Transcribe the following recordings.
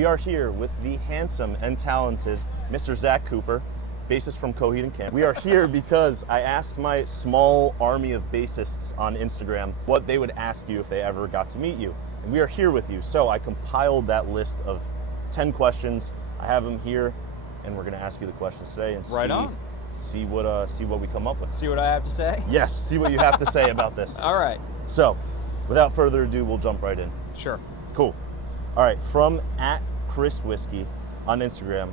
We are here with the handsome and talented Mr. Zach Cooper, bassist from Coheed and Cambria. We are here because I asked my small army of bassists on Instagram what they would ask you if they ever got to meet you. And we are here with you. So I compiled that list of 10 questions. I have them here, and we're going to ask you the questions today and see what we come up with. See what I have to say? Yes, see what you have to say about this. All right. So, without further ado, we'll jump right in. Sure. Cool. All right, from @ChrisWhiskey on Instagram,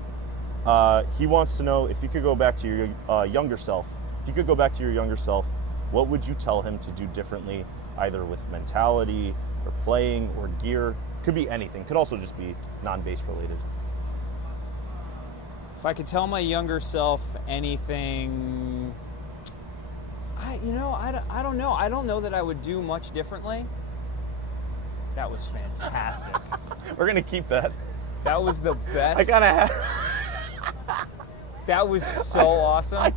he wants to know if you could go back to your younger self. If you could go back to your younger self, what would you tell him to do differently, either with mentality or playing or gear? Could be anything. Could also just be non-bass related. If I could tell my younger self anything, I don't know. I don't know that I would do much differently. That was fantastic. We're gonna keep that. That was the best. I kind of have. That was so awesome.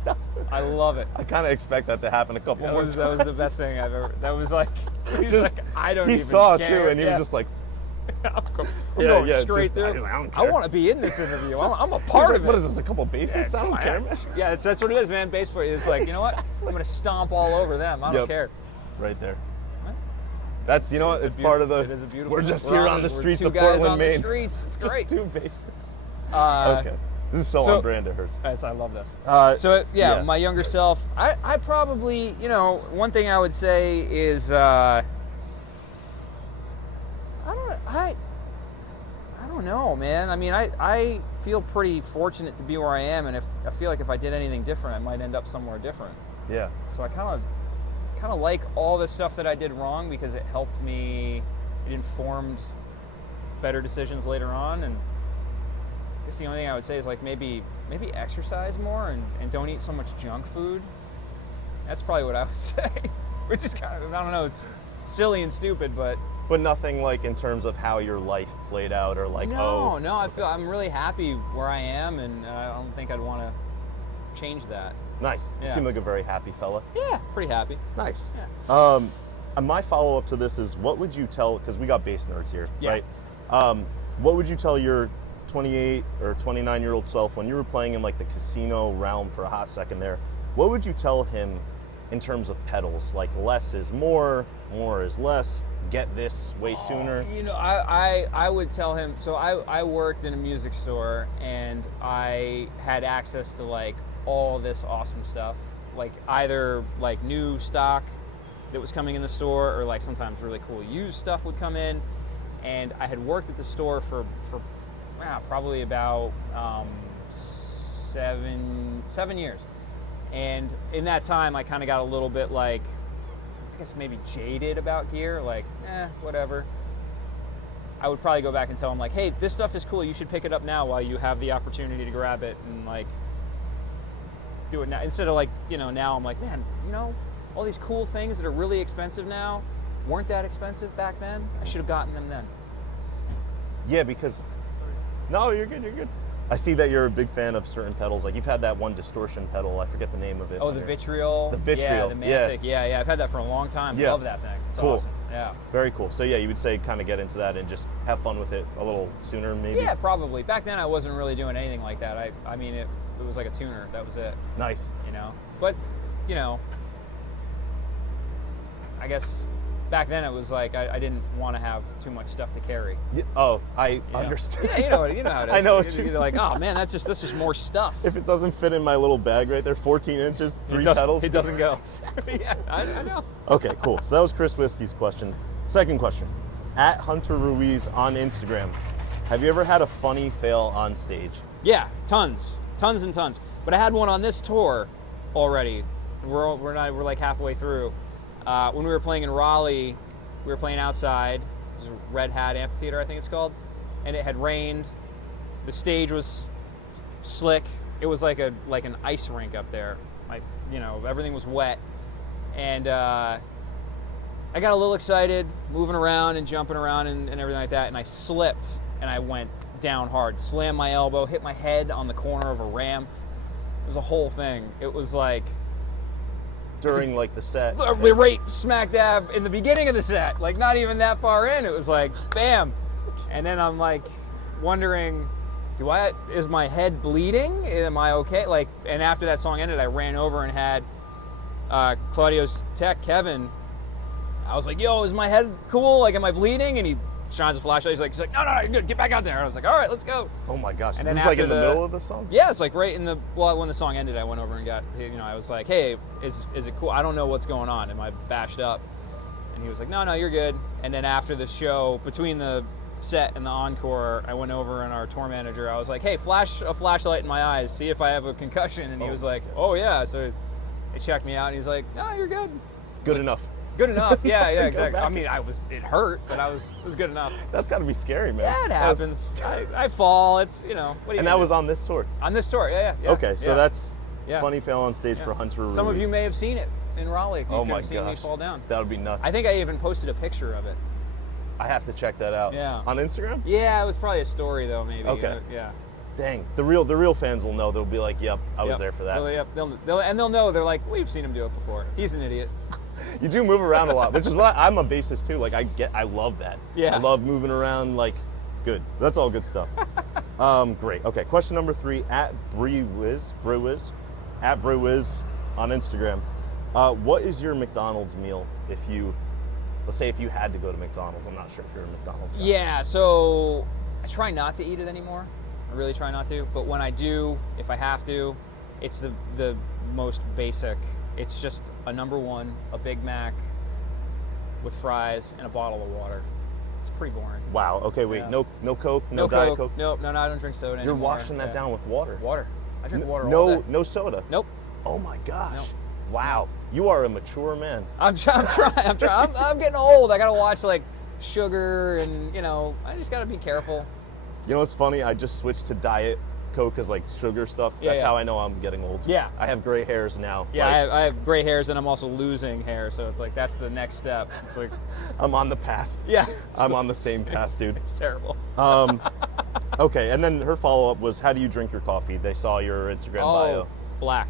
I love it. I kind of expect that to happen a couple more times. That was the best thing I've ever. That was like, he was like, I don't he even saw care. it too, and he was just like, I'm going straight through. I don't care. I want to be in this interview. I'm a part of it. What is this? A couple bassists? I don't care, man. Yeah, that's what it is, man. Bass player. It's like, you know what? I'm gonna stomp all over them. I don't care. Right there. That's, you know what? It's part of the. It is a beautiful. We're just here on the streets of Portland, Maine. It's great. Just two bassists. Okay. This is so on brand. It hurts. I love this. So yeah, my younger self. I probably, one thing I would say is I don't know, man. I mean, I feel pretty fortunate to be where I am, and I feel like if I did anything different, I might end up somewhere different. Yeah. So I kind of like all the stuff that I did wrong because it helped me. It informed better decisions later on, and I guess the only thing I would say is like maybe exercise more and don't eat so much junk food. That's probably what I would say. Which is kind of, I don't know, it's silly and stupid, but nothing like in terms of how your life played out or like, No, I feel I'm really happy where I am, and I don't think I'd want to change that. Nice. Yeah. You seem like a very happy fella. Yeah, pretty happy. Nice. Yeah. My follow-up to this is, what would you tell, because we got bass nerds here, Yeah. right? What would you tell your 28 or 29-year-old self when you were playing in like the casino realm for a hot second there? What would you tell him in terms of pedals? Like less is more is less, get this way sooner? I would tell him, so I worked in a music store and I had access to like all this awesome stuff, like either like new stock that was coming in the store or like sometimes really cool used stuff would come in. And I had worked at the store for probably about 7 years. And in that time, I kind of got a little bit like, I guess maybe jaded about gear, like, whatever. I would probably go back and tell him like, hey, this stuff is cool. You should pick it up now while you have the opportunity to grab it and like do it now. Instead of like, now I'm like, man, all these cool things that are really expensive now weren't that expensive back then. I should have gotten them then. Yeah, because, no, you're good. I see that you're a big fan of certain pedals. Like you've had that one distortion pedal. I forget the name of it. Oh, the Vitriol. The Vitriol. Yeah, the Mantic. Yeah. I've had that for a long time. Yeah. Love that thing. It's cool. Awesome. Yeah. Very cool. So yeah, you would say kind of get into that and just have fun with it a little sooner, maybe? Yeah, probably. Back then I wasn't really doing anything like that. I mean, it was like a tuner. That was it. Nice. But, I guess back then it was like I didn't want to have too much stuff to carry. Yeah, I understand. Yeah, you know how it is. I know what you're like, oh man, that's just more stuff. If it doesn't fit in my little bag right there, 14 inches, 3 pedals. It doesn't go. Yeah, I know. Okay, cool. So that was Chris Whiskey's question. Second question, @Hunter Ruiz on Instagram. Have you ever had a funny fail on stage? Yeah, tons and tons. But I had one on this tour already. We're like halfway through. When we were playing in Raleigh, we were playing outside. This is Red Hat Amphitheater, I think it's called. And it had rained. The stage was slick. It was like an ice rink up there. Like, everything was wet. And I got a little excited, moving around and jumping around and everything like that. And I slipped and I went down hard. Slammed my elbow, hit my head on the corner of a ramp. It was a whole thing. It was like... During like the set? Right smack dab in the beginning of the set. Like not even that far in. It was like, bam. And then I'm like wondering, is my head bleeding? Am I okay? Like, and after that song ended, I ran over and had Claudio's tech, Kevin. I was like, yo, is my head cool? Like, am I bleeding? And he shines a flashlight. He's like, no, you're good. Get back out there. I was like, all right, let's go. Oh my gosh. And this then is like in after the middle of the song? Yeah, it's like right in the, well, when the song ended, I went over and got, I was like, hey, is it cool? I don't know what's going on. Am I bashed up? And he was like, no, you're good. And then after the show, between the set and the encore, I went over and our tour manager, I was like, hey, flash a flashlight in my eyes, see if I have a concussion. And he was like, oh yeah. So he checked me out and he's like, no, you're good. Good enough. Good enough. Yeah, exactly. back. I mean, it hurt, but it was good enough. That's got to be scary, man. Yeah, it happens. I fall. It's, what do you And that was on this tour? On this tour, yeah. Okay, so that's Yeah. Funny Fail on Stage for Hunter Some of release. you may have seen it in Raleigh. You Oh could my have seen me gosh. fall down. That would be nuts. I think I even posted a picture of it. I have to check that out. Yeah. On Instagram? Yeah, it was probably a story though, maybe. Okay. Yeah. Dang, the real fans will know. They'll be like, "Yep, I was Yep. there for that." They'll know. They're like, we've seen him do it before. He's an idiot. You do move around a lot, which is what I'm a bassist too. Like I love that. Yeah. I love moving around. Like, good. That's all good stuff. Great. Okay. Question number 3 at Brewiz on Instagram. What is your McDonald's meal let's say if you had to go to McDonald's? I'm not sure if you're a McDonald's guy. Yeah. So I try not to eat it anymore. I really try not to. But when I do, if I have to, it's the most basic. It's just a number 1, a Big Mac with fries and a bottle of water. It's pretty boring. Wow. Okay. Wait. Yeah. No Coke. No Diet Coke. Nope. No, I don't drink soda anymore. You're washing that down with water. Water. I drink water all day. No soda. Nope. Oh my gosh. Nope. Wow. You are a mature man. I'm trying. I'm getting old. I gotta watch like sugar and I just gotta be careful. You know what's funny? I just switched to Diet Coke as like sugar stuff. That's Yeah. how I know I'm getting old. Yeah. I have gray hairs now. Yeah, Like, I have gray hairs and I'm also losing hair, so it's like that's the next step. It's like, I'm on the path. yeah. I'm on the same path, dude. It's terrible. Okay, and then her follow-up was, how do you drink your coffee? They saw your Instagram bio. Black.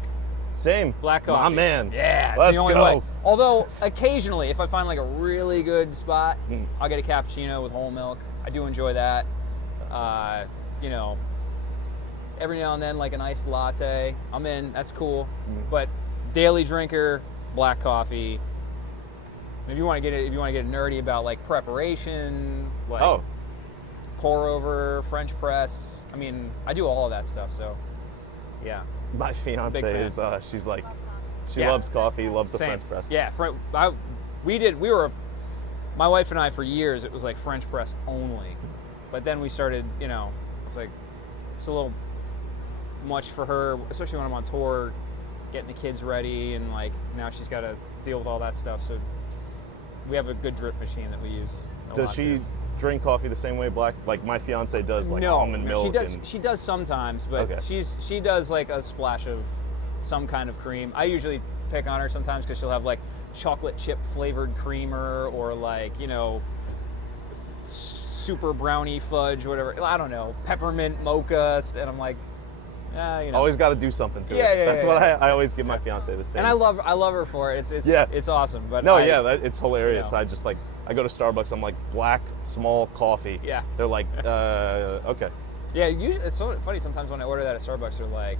Same. Black coffee. My man. Yeah, it's Let's the only go. way. Although occasionally, if I find like a really good spot, I'll get a cappuccino with whole milk. I do enjoy that. Every now and then, like an iced latte, I'm in. That's cool. But daily drinker, black coffee. If you want to get nerdy about like preparation, like pour over, French press. I mean, I do all of that stuff. So, yeah. My fiance is, she's like, she loves coffee, loves the French press. Yeah, my wife and I for years, it was like French press only. But then we started, it's like, it's a little much for her, especially when I'm on tour, getting the kids ready, and like now she's got to deal with all that stuff. So we have a good drip machine that we use. Does she drink coffee the same way, black? Like my fiance does, like almond milk. She does sometimes, but she does like a splash of some kind of cream. I usually pick on her sometimes because she'll have like chocolate chip flavored creamer or like super brownie fudge, whatever. I don't know, peppermint mocha, and I'm like, always got to do something to it. Yeah, That's what I always give my fiance the same. And I love her for it. It's awesome. But it's hilarious. I just like, I go to Starbucks, I'm like, black small coffee. Yeah. They're like, okay. Yeah, usually it's so funny. Sometimes when I order that at Starbucks, they're like,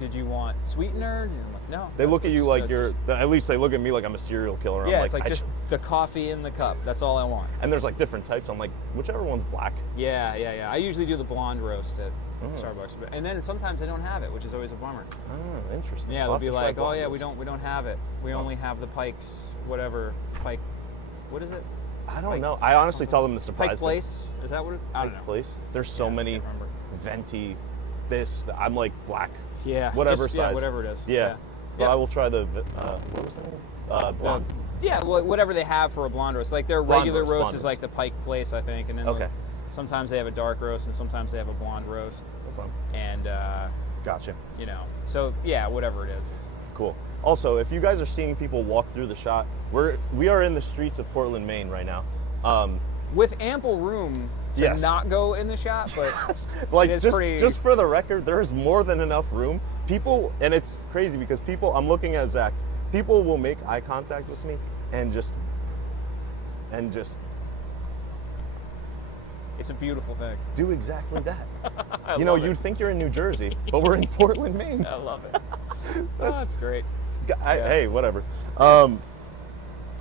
did you want sweetener? And I'm like, no. They look at you like you're. At least they look at me like I'm a serial killer. Yeah, I'm it's like just the coffee in the cup. That's all I want. And there's like different types. I'm like, whichever one's black. Yeah. I usually do the blonde roast at Starbucks, and then sometimes I don't have it, which is always a bummer. Oh, interesting. Yeah, they'll be like, oh yeah, we don't have it. We only have the Pikes, whatever Pike. What is it? I don't know. I honestly tell them to surprise Pike Place? Is that what it? I don't know. Pike Place. There's so many venti. I'm like black. Yeah. Whatever size. Yeah, whatever it is. Yeah. But I will try the what was that? Blonde. Yeah, whatever they have for a blonde roast. Like their regular roast is roast. like the Pike Place, I think, and then like, sometimes they have a dark roast and sometimes they have a blonde roast. Okay. And gotcha. So yeah, whatever it is. Cool. Also, if you guys are seeing people walk through the shot, we are in the streets of Portland, Maine right now. With ample room to not go in the shot, but like it is just for the record, there is more than enough room. People, and it's crazy because I'm looking at Zach, people will make eye contact with me and just It's a beautiful thing. Do exactly that. I love you'd it. think you're in New Jersey, but we're in Portland, Maine. I love it. That's great. Hey, whatever.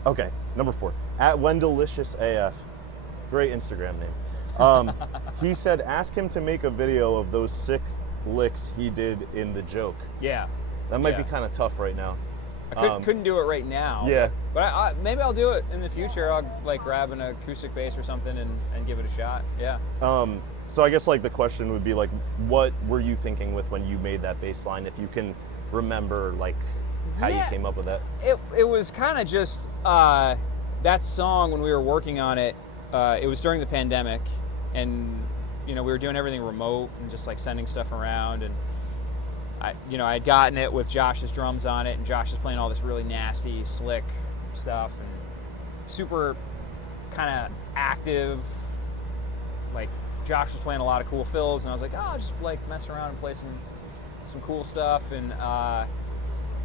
Okay, number 4. At WenDeliciousAF. Great Instagram name. He said, ask him to make a video of those sick licks he did in the joke. Yeah. That might Yeah. be kind of tough right now. I couldn't do it right now. Yeah. But maybe I'll do it in the future. I'll like grab an acoustic bass or something and give it a shot. Yeah. So I guess like the question would be like, what were you thinking with when you made that bass line? If you can remember like how you came up with that. It was kind of just that song when we were working on it. It was during the pandemic, and we were doing everything remote and just like sending stuff around, and I had gotten it with Josh's drums on it, and Josh is playing all this really nasty, slick stuff and super kind of active. Like Josh was playing a lot of cool fills, and I was like, I'll just like mess around and play some cool stuff, and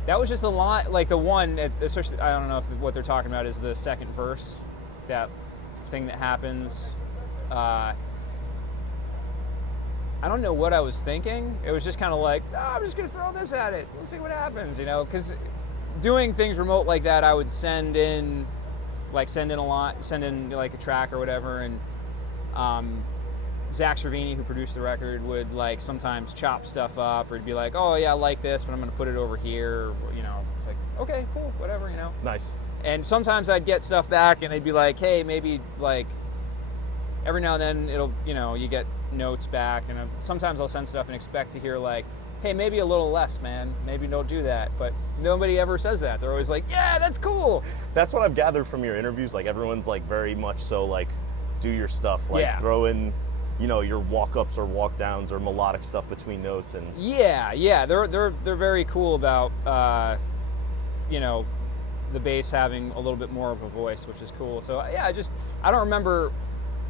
that was just a lot. Like the one, especially I don't know if what they're talking about is the second verse, that thing that happens. I don't know what I was thinking. It was just kind of like, I'm just gonna throw this at it. We'll see what happens, because doing things remote like that, I would send in like a track or whatever, and Zach Cervini, who produced the record, would like sometimes chop stuff up, or he'd be like, oh yeah, I like this, but I'm gonna put it over here. It's like, okay, cool, whatever, Nice. And sometimes I'd get stuff back, and they'd be like, hey, maybe like every now and then it'll, you get notes back, and sometimes I'll send stuff and expect to hear like, hey, maybe a little less, man. Maybe don't do that. But nobody ever says that. They're always like, yeah, that's cool. That's what I've gathered from your interviews. Like everyone's like very much so like, do your stuff. Like throw in, your walk-ups or walk-downs or melodic stuff between notes. And yeah, they're very cool about, the bass having a little bit more of a voice, which is cool. So yeah, I don't remember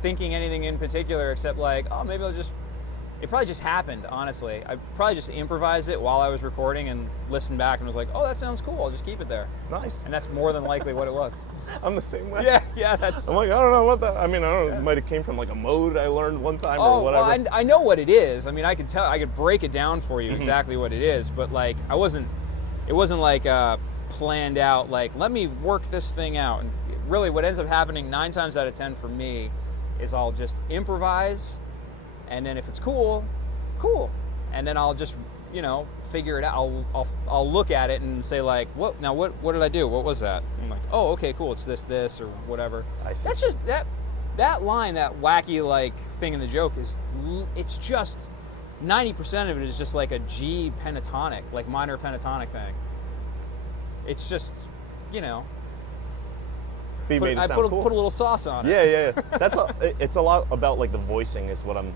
thinking anything in particular except like, oh, maybe it probably just happened, honestly. I probably just improvised it while I was recording and listened back and was like, oh, that sounds cool, I'll just keep it there. Nice. And that's more than likely what it was. I'm the same way. Yeah, that's... I'm like, I don't know what that, I don't know, it might have came from like a mode I learned one time or whatever. Well, I know what it is. I could break it down for you exactly what it is, but like, it wasn't like planned out, like, let me work this thing out. And really what ends up happening 9 times out of 10 for me is I'll just improvise, and then if it's cool, and then I'll just figure it out. I'll look at it and say like, what did I do? What was that? And I'm like, oh, okay, cool. It's this or whatever. I see. That's just that line, that wacky like thing in the joke it's just 90% of it is just like a G pentatonic, like minor pentatonic thing. It's just Be made to I sound put cool. a little sauce on it. Yeah. It's a lot about like the voicing is what I'm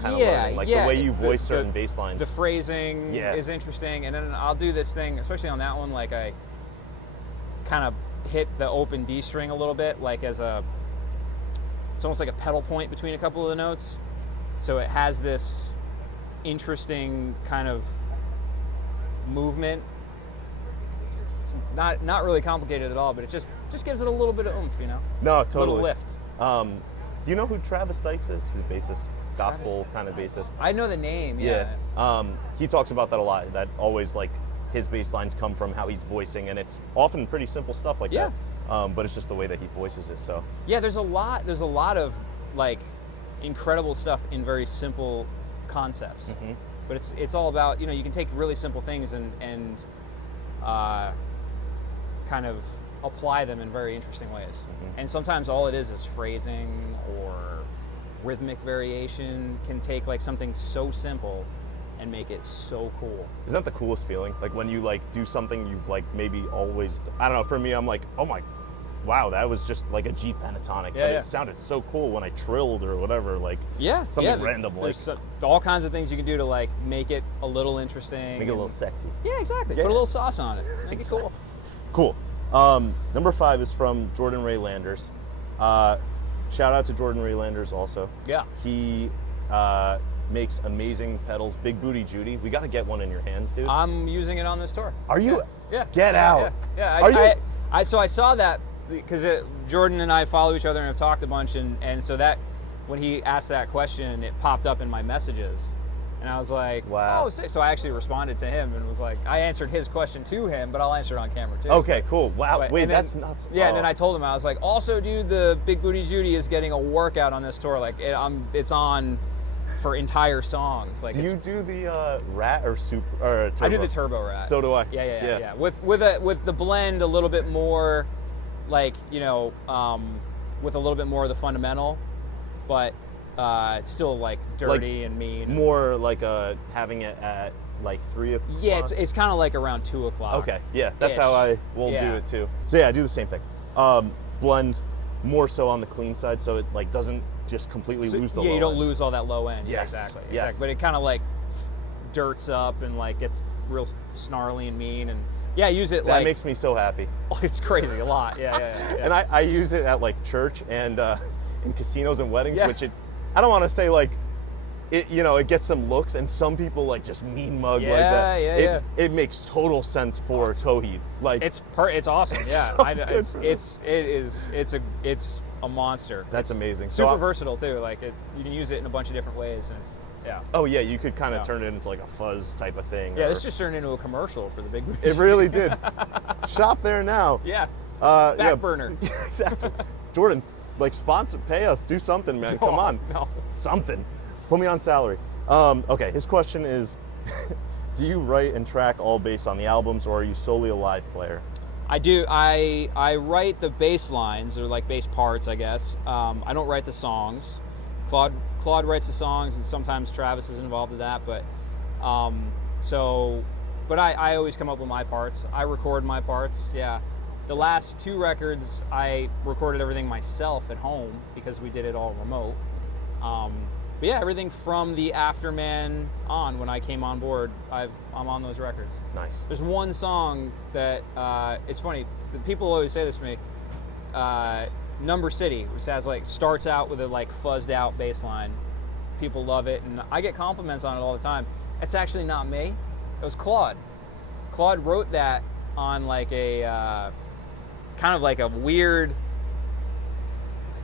kind of learning. Like the way you voice certain bass lines. The phrasing is interesting, and then I'll do this thing, especially on that one, like I kind of hit the open D string a little bit, like it's almost like a pedal point between a couple of the notes. So it has this interesting kind of movement. It's not really complicated at all, but it just gives it a little bit of oomph, No, a totally. little lift. Do you know who Travis Dykes is? He's a bassist, gospel kind of bassist. I know the name. Yeah. He talks about that a lot. That always like his bass lines come from how he's voicing, and it's often pretty simple stuff like that. But it's just the way that he voices it. So yeah, there's a lot of like incredible stuff in very simple concepts. Mm-hmm. But it's all about you can take really simple things and kind of apply them in very interesting ways. Mm-hmm. And sometimes all it is phrasing or rhythmic variation can take like something so simple and make it so cool. Isn't that the coolest feeling? Like when you like do something you've like maybe always, I don't know, for me I'm like, oh my, wow, that was just like a G pentatonic. But it sounded so cool when I trilled or whatever, like something random. There's all kinds of things you can do to like make it a little interesting. Make it a little sexy. Yeah, exactly. Yeah. Put a little sauce on it. Make it cool. Cool. Number 5 is from Jordan Ray Landers. Shout out to Jordan Ray Landers also. Yeah. He makes amazing pedals. Big Booty Judy. We got to get one in your hands, dude. I'm using it on this tour. Are you? Yeah. Get out. Yeah. I saw that because Jordan and I follow each other and have talked a bunch, and so that when he asked that question, it popped up in my messages. And I was like, wow. Oh, so I actually responded to him and was like, I answered his question to him, but I'll answer it on camera too. Okay, cool. Wow. But, Wait, then, that's nuts. Yeah, and then I told him, I was like, also, dude, the Big Booty Judy is getting a workout on this tour. Like, it's on for entire songs. Like, do you do the rat or super or turbo? I do the turbo rat. So do I. Yeah. With the blend a little bit more, like, you know, with a little bit more of the fundamental, but it's still like dirty and mean. More like having it at like 3 o'clock. Yeah, it's kind of like around 2 o'clock. Okay, yeah, that's how I will do it too. So yeah, I do the same thing. Blend more so on the clean side, so it like doesn't just completely lose the low you don't end. lose all that low end. Yes, Exactly. yes. But it kind of like dirts up and like gets real snarly and mean, and yeah, I use it that like makes me so happy. it's crazy a lot. Yeah. And I use it at like church and in casinos and weddings, Yeah. which I don't want to say like it, you know, it gets some looks, and some people like just mean mug like that. Yeah. It makes total sense for Coheed. Like It's awesome. Yeah, so it's a monster. That's It's amazing. Super versatile too. Like you can use it in a bunch of different ways, and it's Oh yeah, you could kind of turn it into like a fuzz type of thing. Yeah, this just turned into a commercial for the Big Booty. It really did. Shop there now. Yeah. Back burner. Exactly. Jordan, like sponsor, pay us, do something, man. Come on. No. Something. Put me on salary. Okay, his question is, do you write and track all bass on the albums, or are you solely a live player? I do. I write the bass lines, or like bass parts, I guess. I don't write the songs. Claude writes the songs, and sometimes Travis is involved in that. But I always come up with my parts. I record my parts. Yeah. The last 2 records, I recorded everything myself at home because we did it all remote. But yeah, everything from the Afterman on, when I came on board, I'm on those records. Nice. There's one song that, it's funny, people always say this to me, Number City, which has like, starts out with a like fuzzed out bass line. People love it, and I get compliments on it all the time. It's actually not me, it was Claude. Claude wrote that on like a, kind of like a weird,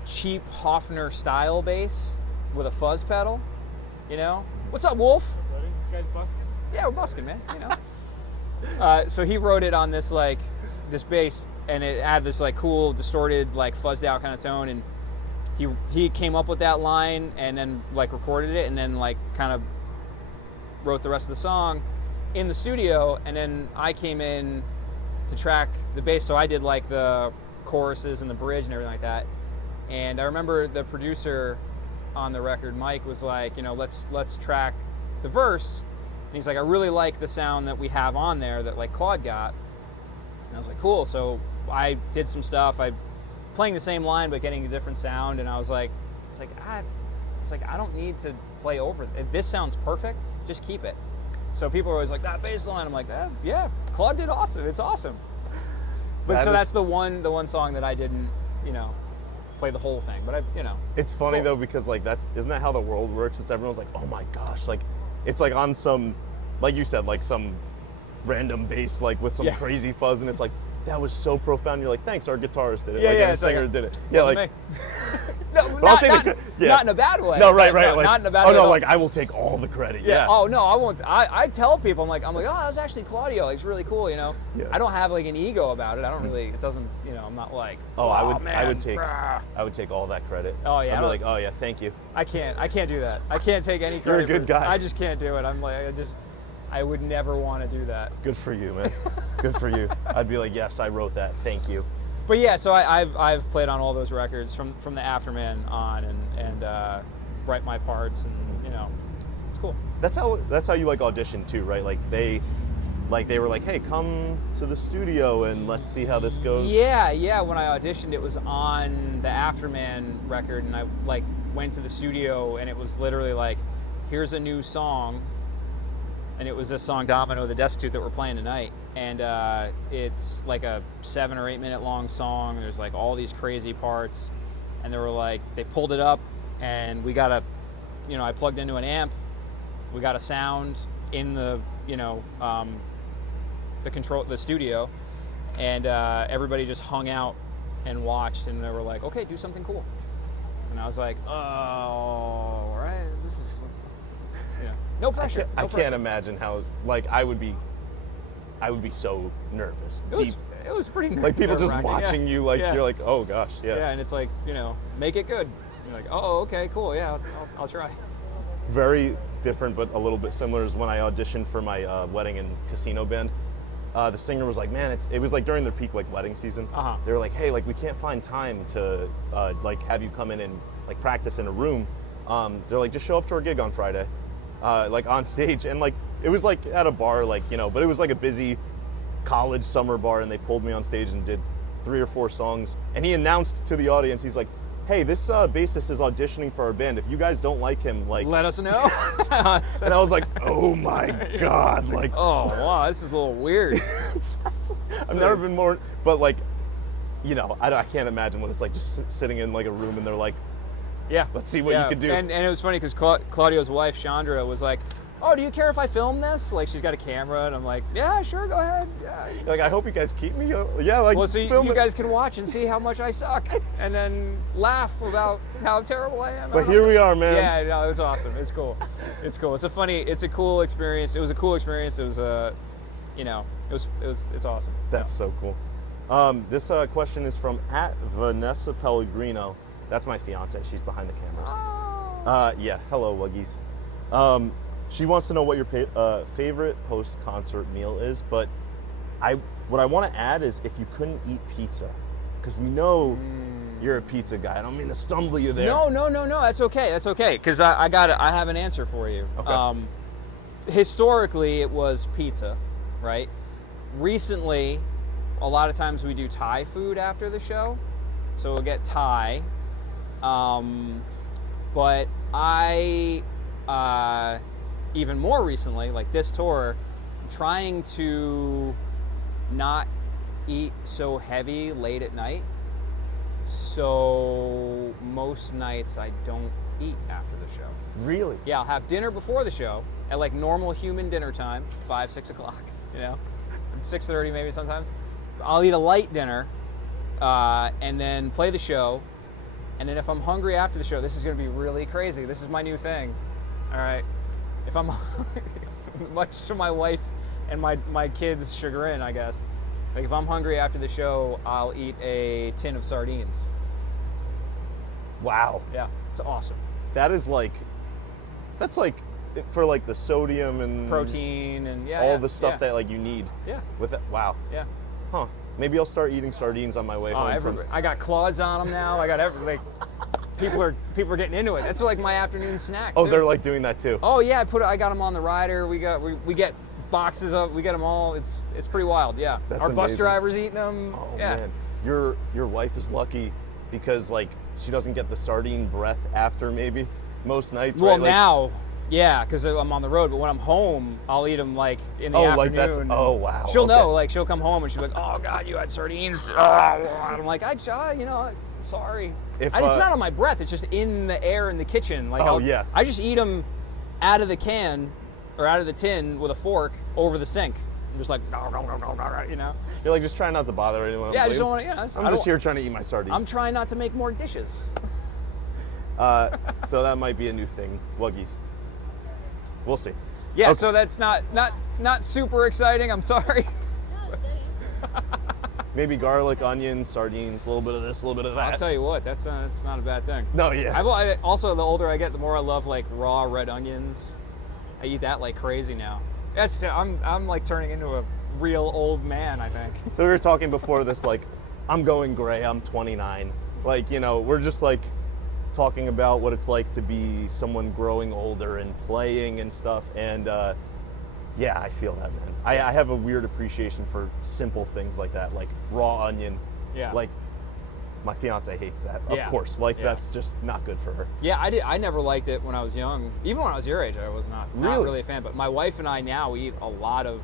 cheap Hofner style bass with a fuzz pedal, you know? What's up, Wolf? Buddy, you guys busking? Yeah, we're busking, man, you know? So he wrote it on this like, this bass, and it had this like cool, distorted, like fuzzed out kind of tone, and he came up with that line and then like recorded it and then like kind of wrote the rest of the song in the studio, and then I came in to track the bass, so I did like the choruses and the bridge and everything like that. And I remember the producer on the record, Mike, was like, you know, let's track the verse. And he's like, I really like the sound that we have on there that like Claude got. And I was like, cool. So I did some stuff. I playing the same line but getting a different sound. And I was like, I don't need to play over it. This sounds perfect. Just keep it. So people are always like, that bass line. I'm like, yeah, Claude did awesome. It's awesome. But that's the one song that I didn't, you know, play the whole thing, but it's funny though, because like isn't that how the world works? It's everyone's like, oh my gosh, like it's like on some, like you said, like some random bass like with some crazy fuzz, and it's like, that was so profound. You're like, thanks, our guitarist did it. Yeah, our singer did it. Yeah, like no, not in a bad way. No, right. No, like, not in a bad way. Oh no, like I will take all the credit. Yeah. Oh no, I won't. I tell people, I'm like, oh, that was actually Claudio. Like, it's really cool, you know. Yeah. I don't have like an ego about it. I don't really. It doesn't. You know, I'm not like. I would take all that credit. Oh yeah. I'd be like, oh yeah, thank you. I can't do that. I can't take any credit. You're a good guy. I just can't do it. I'm like, I would never want to do that. Good for you, man. Good for you. I'd be like, yes, I wrote that. Thank you. But yeah, so I've played on all those records from the Afterman on, and write my parts, and you know, it's cool. That's how you like audition too, right? Like they were like, hey, come to the studio and let's see how this goes. Yeah. When I auditioned, it was on the Afterman record, and I like went to the studio, and it was literally like, here's a new song. And it was this song, Domino the Destitute, that we're playing tonight. And it's like a 7 or 8 minute long song. There's like all these crazy parts. And they were like, they pulled it up, and we got I plugged into an amp. We got a sound in the, the studio. And everybody just hung out and watched, and they were like, okay, do something cool. And I was like, oh, all right, this is, no pressure. I can't imagine how, like, I would be so nervous. It was pretty nerve-wracking. Like people just watching you, like you're like, oh gosh, yeah. Yeah, and it's like, make it good. You're like, oh, okay, cool, yeah, I'll try. Very different, but a little bit similar is when I auditioned for my wedding and casino band. The singer was like, man, it was like during their peak like wedding season. They were like, hey, like we can't find time to like have you come in and like practice in a room. They're like, just show up to our gig on Friday, like on stage. And like it was like at a bar, like but it was like a busy college summer bar, and they pulled me on stage and did 3 or 4 songs. And he announced to the audience, he's like, hey, this bassist is auditioning for our band. If you guys don't like him, like, let us know. And I was like, oh my God, like, oh wow, this is a little weird. I've never been more, but like, I can't imagine what it's like just sitting in like a room and they're like, yeah, let's see what you can do. And it was funny because Claudio's wife, Chandra, was like, oh, do you care if I film this? Like, she's got a camera, and I'm like, yeah, sure, go ahead. Yeah. Like, I hope you guys keep me. Yeah, like, well, so you guys can watch and see how much I suck, and then laugh about how terrible I am. But here we are, man. Yeah, no, it's awesome. It's cool. It's cool. It's a cool experience. It was a cool experience. It was it's awesome. That's so cool. This question is from @Vanessa Pellegrino. That's my fiance. She's behind the cameras. Oh. Yeah. Hello, Wuggies. She wants to know what your favorite post-concert meal is, but what I want to add is if you couldn't eat pizza, because we know you're a pizza guy. I don't mean to stumble you there. No. That's okay. Because I have an answer for you. Okay. Historically, it was pizza, right? Recently, a lot of times we do Thai food after the show, so we'll get Thai. But even more recently, like this tour, I'm trying to not eat so heavy late at night. So most nights I don't eat after the show. Really? Yeah, I'll have dinner before the show at like normal human dinner time, 5, 6 o'clock, 6:30 maybe sometimes. I'll eat a light dinner and then play the show. And then if I'm hungry after the show, this is going to be really crazy. This is my new thing. All right. If I'm much to my wife and my kids' chagrin, I guess. Like if I'm hungry after the show, I'll eat a tin of sardines. Wow. Yeah, it's awesome. That's like for like the sodium and protein and all the stuff that like you need. Yeah. With that. Wow. Yeah. Huh. Maybe I'll start eating sardines on my way home. I got claws on them now. I got everything. People are getting into it. That's like my afternoon snack. Oh, too. they're like doing that too. Oh yeah, I got them on the rider. We get boxes of. We get them all. It's pretty wild. Yeah. That's Our bus amazing. driver's eating them. Oh yeah. Man, your wife is lucky because like she doesn't get the sardine breath after maybe most nights. Well, right? Like, now, yeah, because I'm on the road. But when I'm home, I'll eat them like in the afternoon. Like that's wow. She'll know. Like she'll come home and she'll be like, "Oh God, you had sardines." Oh, I'm like, sorry. It's not on my breath. It's just in the air in the kitchen. Like, I just eat them out of the can or out of the tin with a fork over the sink. I'm just like, You're like, just trying not to bother anyone. Yeah, I just don't want to. I'm just here trying to eat my sardines. I'm trying not to make more dishes. So that might be a new thing, Wuggies. We'll see. Yeah. Okay. So that's not super exciting. I'm sorry. Maybe garlic, onions, sardines, a little bit of this, a little bit of that. I'll tell you what, that's not a bad thing. No, yeah. Also, the older I get, the more I love like raw red onions. I eat that like crazy now. I'm like turning into a real old man, I think. So we were talking before this, like, I'm going gray, I'm 29. Like, we're just like talking about what it's like to be someone growing older and playing and stuff. And yeah, I feel that, man. I have a weird appreciation for simple things like that, like raw onion. Yeah. Like, my fiance hates that, of course. Like, that's just not good for her. Yeah, I never liked it when I was young. Even when I was your age, I was not really a fan. But my wife and I now eat a lot of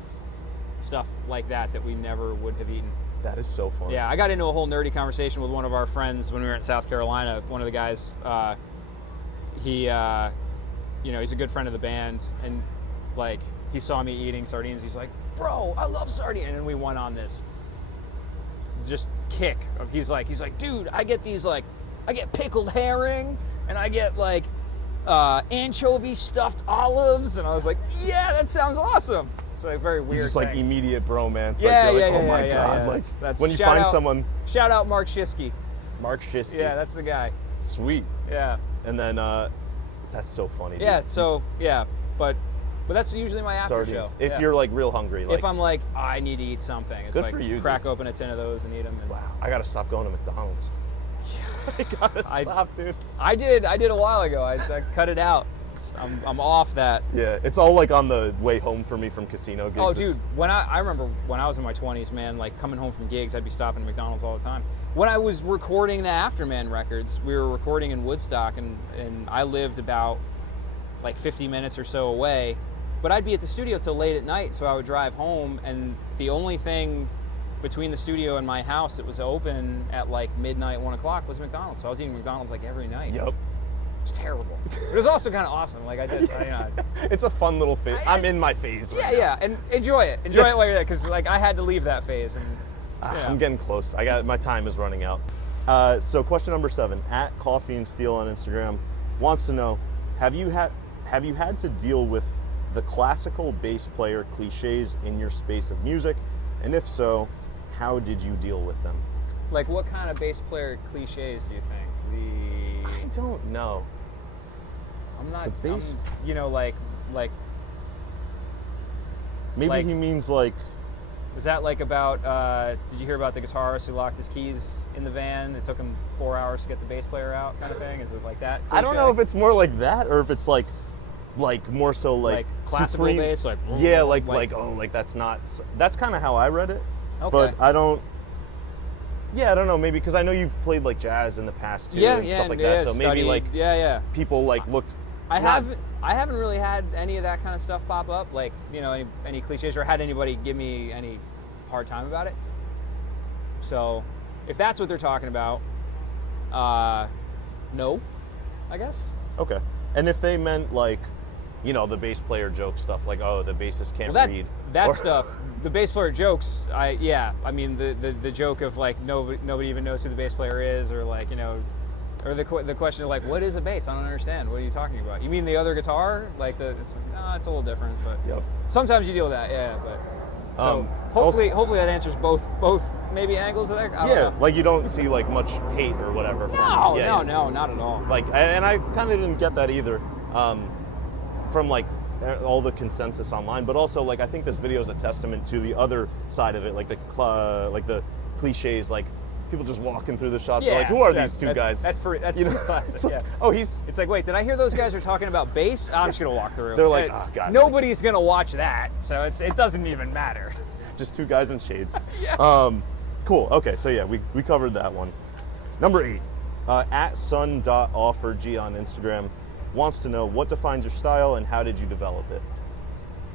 stuff like that we never would have eaten. That is so fun. Yeah, I got into a whole nerdy conversation with one of our friends when we were in South Carolina. One of the guys, he's a good friend of the band, and like he saw me eating sardines. He's like, "Bro, I love sardines," and then we went on this just kick of he's like, dude, I get these like I get pickled herring, and I get like anchovy stuffed olives, and I was like, yeah, that sounds awesome. It's like a very weird Just like thing. immediate bromance. Yeah, like, you're yeah, like, oh yeah, my yeah, god. yeah. Like That's when you shout find out- someone, Shout out Mark Shisky. Mark Shisky. Yeah, that's the guy. Sweet. Yeah. And then that's so funny. Dude. Yeah, so, yeah, but that's usually my after Sardines. show. If Yeah. you're like real hungry, like If I'm like, I need to eat something, it's Good like for you, crack dude. open a tin of those and eat them. And wow, I gotta stop going to McDonald's. I gotta stop, dude. I did a while ago. I cut it out. I'm off that. Yeah, it's all like on the way home for me from casino gigs. Oh, dude, when I remember when I was in my 20s, man, like coming home from gigs, I'd be stopping at McDonald's all the time. When I was recording the Afterman records, we were recording in Woodstock, and I lived about like 50 minutes or so away, but I'd be at the studio till late at night, so I would drive home, and the only thing between the studio and my house that was open at like midnight, 1 o'clock was McDonald's. So I was eating McDonald's like every night. Yep. It's terrible. But it was also kind of awesome. Like It's a fun little phase. I'm in my phase right now. yeah, and enjoy it. Enjoy it while you're there, because like I had to leave that phase, and I'm getting close. My time is running out. So question number 7, at Coffee and Steel on Instagram, wants to know, have you had to deal with the classical bass player cliches in your space of music? And if so, how did you deal with them? like what kind of bass player cliches do you think? I don't know. I'm not. The bass- you know, like. Maybe Like- he means like, Is that like about, did you hear about the guitarist who locked his keys in the van? It took him 4 hours to get the bass player out kind of thing? Is it like that? I don't know if it's more like that or if it's like more so like classical supreme- bass, like Yeah, like that's not, that's kind of how I read it. Okay. But I don't, yeah, I don't know, maybe because I know you've played like jazz in the past too and stuff like that. So maybe like people like looked. I not- haven't really had any of that kind of stuff pop up, like, you know, any cliches, or had anybody give me any hard time about it. So if that's what they're talking about, no, I guess. Okay. And if they meant like, you know, the bass player joke stuff, like, oh, the bassist can't read. That or- stuff, the bass player jokes, I mean the joke of like nobody even knows who the bass player is, or like, you know, or the question of like, what is a bass? I don't understand. What are you talking about? You mean the other guitar? Like it's a little different, but Yep. sometimes you deal with that, yeah. But so hopefully that answers both maybe angles of that. I don't know. like you don't see like much hate or whatever. No, not at all. Like, and I kind of didn't get that either, from like all the consensus online. But also, like, I think this video is a testament to the other side of it, like the cliches, like people just walking through the shots. Yeah, They're like, who are these two guys? That's pretty classic. It's like, Yeah. oh, he's. It's like, wait, did I hear those guys are talking about bass? I'm just gonna walk through. They're like, oh, God. Nobody's gonna watch that, so it doesn't even matter. Just two guys in shades. Yeah. Cool. Okay, so yeah, we covered that one. Number 8, at sun.offerg on Instagram, wants to know what defines your style and how did you develop it?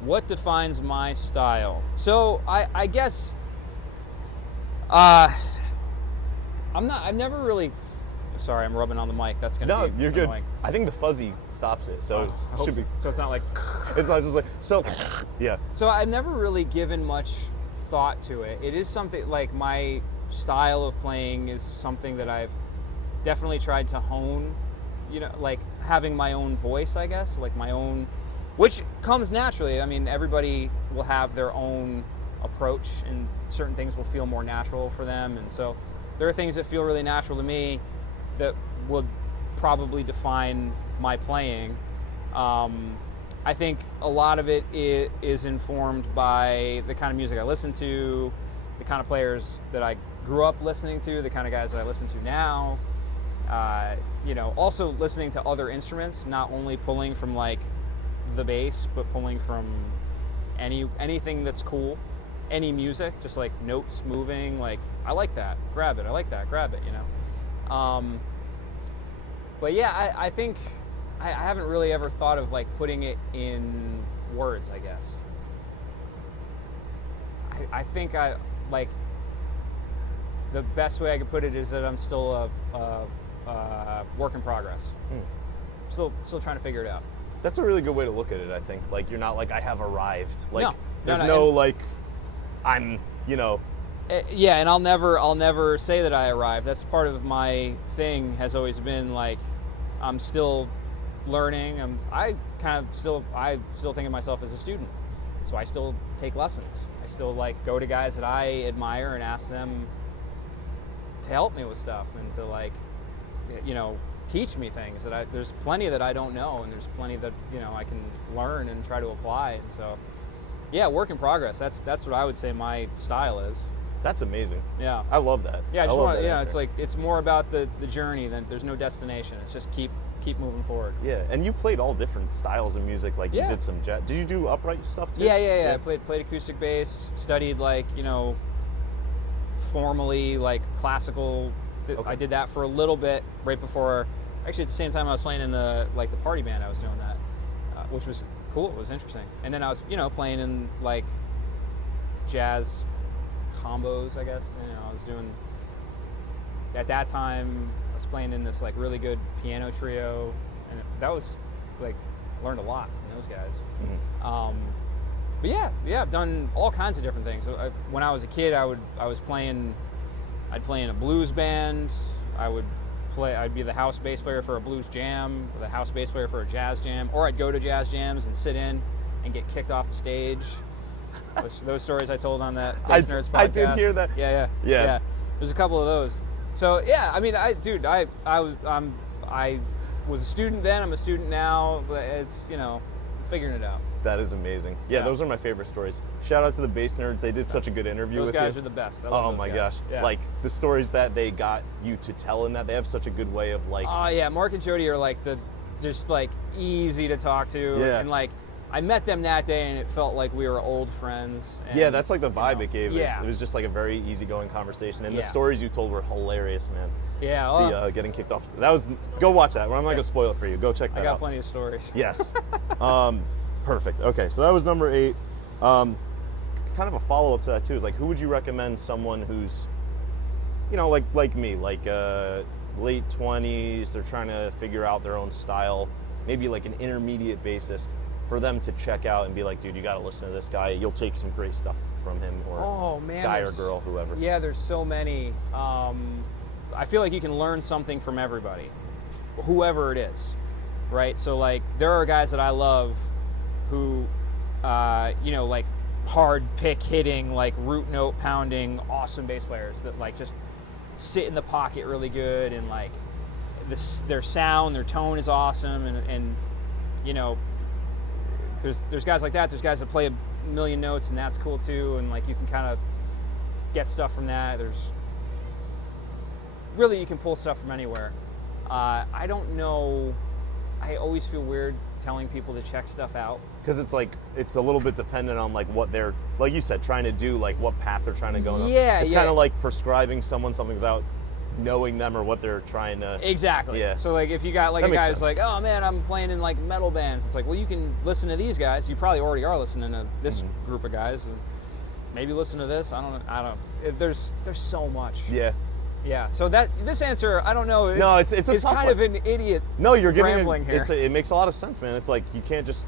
What defines my style? So I guess I've never really. Sorry, I'm rubbing on the mic. That's gonna No, be you're good. annoying. I think the fuzzy stops it, so I it hope should so. be. So it's not like. It's not just like so. Yeah. So I've never really given much thought to it. It is something like my style of playing is something that I've definitely tried to hone, you know, like having my own voice, I guess, like my own, which comes naturally. I mean, everybody will have their own approach and certain things will feel more natural for them. And so there are things that feel really natural to me that will probably define my playing. I think a lot of it is informed by the kind of music I listen to, the kind of players that I grew up listening to, the kind of guys that I listen to now. You know, also listening to other instruments, not only pulling from like the bass, but pulling from anything that's cool, any music, just like notes moving. Like, I like that, grab it. I like that, grab it. You know. But yeah, I think I haven't really ever thought of like putting it in words, I guess. I think I like the best way I could put it is that I'm still a work in progress. Still trying to figure it out. That's a really good way to look at it, I think. Like, you're not like, I have arrived. Like, No, there's no, no and- like, I'm, you know, Yeah, and I'll never say that I arrived. That's part of my thing. Has always been like, I'm still learning. I still think of myself as a student, so I still take lessons. I still like go to guys that I admire and ask them to help me with stuff and to like, teach me things that there's plenty that I don't know, and there's plenty that I can learn and try to apply. And so, yeah, work in progress. That's what I would say my style is. That's amazing. Yeah, I love that. Yeah, I just want answer. it's like it's more about the journey than there's no destination. It's just keep moving forward. Yeah, and you played all different styles of music. Like you did some jazz. Did you do upright stuff too? Yeah. I played acoustic bass. Studied like formally like classical. Okay. I did that for a little bit right before. Actually, at the same time I was playing in the party band. I was doing that, which was cool. It was interesting. And then I was playing in like jazz combos, I guess. I was doing, at that time I was playing in this like really good piano trio, and that was like, learned a lot from those guys. Mm-hmm. But yeah, I've done all kinds of different things. When I was a kid, I'd play in a blues band. I'd be the house bass player for a blues jam, the house bass player for a jazz jam, or I'd go to jazz jams and sit in and get kicked off the stage. Those stories I told on that Bass Nerds podcast. I did hear that. Yeah. There's a couple of those. So yeah, I mean, I was a student then. I'm a student now. But it's figuring it out. That is amazing. Yeah, those are my favorite stories. Shout out to the Bass Nerds. They did such a good interview with you. Those guys are the best. I love those guys. Gosh. Yeah. Like the stories that they got you to tell, and that they have such a good way of like. Oh yeah, Mark and Jody are like just like easy to talk to. Yeah. And like I met them that day, and it felt like we were old friends. And, yeah, that's like the vibe it gave. Yeah. It was just like a very easygoing conversation, and the stories you told were hilarious, man. Yeah. The getting kicked off. That was. Go watch that. I'm not gonna spoil it for you. Go check that out. I got plenty of stories. Yes. Perfect. Okay, so that was number 8. Kind of a follow-up to that too is like, who would you recommend someone who's, like me, like late 20s, they're trying to figure out their own style, maybe like an intermediate bassist, for them to check out and be like, dude, you got to listen to this guy. You'll take some great stuff from him, or guy or girl, whoever. Yeah, there's so many. I feel like you can learn something from everybody, whoever it is, right? So like, there are guys that I love who, like hard pick hitting, like root note pounding, awesome bass players that like just sit in the pocket really good, and like their sound, their tone is awesome, and there's guys like that. There's guys that play a million notes, and that's cool too, and like you can kind of get stuff from that. You can pull stuff from anywhere. I don't know. I always feel weird telling people to check stuff out, because it's like it's a little bit dependent on like what they're, like you said, trying to do, like what path they're trying to go on. It's kind of like prescribing someone something without knowing them or what they're trying to. Exactly. Yeah. So like if you got like a guy who's like, oh man, I'm playing in like metal bands, it's like, well, you can listen to these guys. You probably already are listening to this group of guys, and maybe listen to this. I don't. There's so much. Yeah. Yeah. So this answer, I don't know. It's kind of an idiot. No, you're giving rambling here. It makes a lot of sense, man. It's like you can't just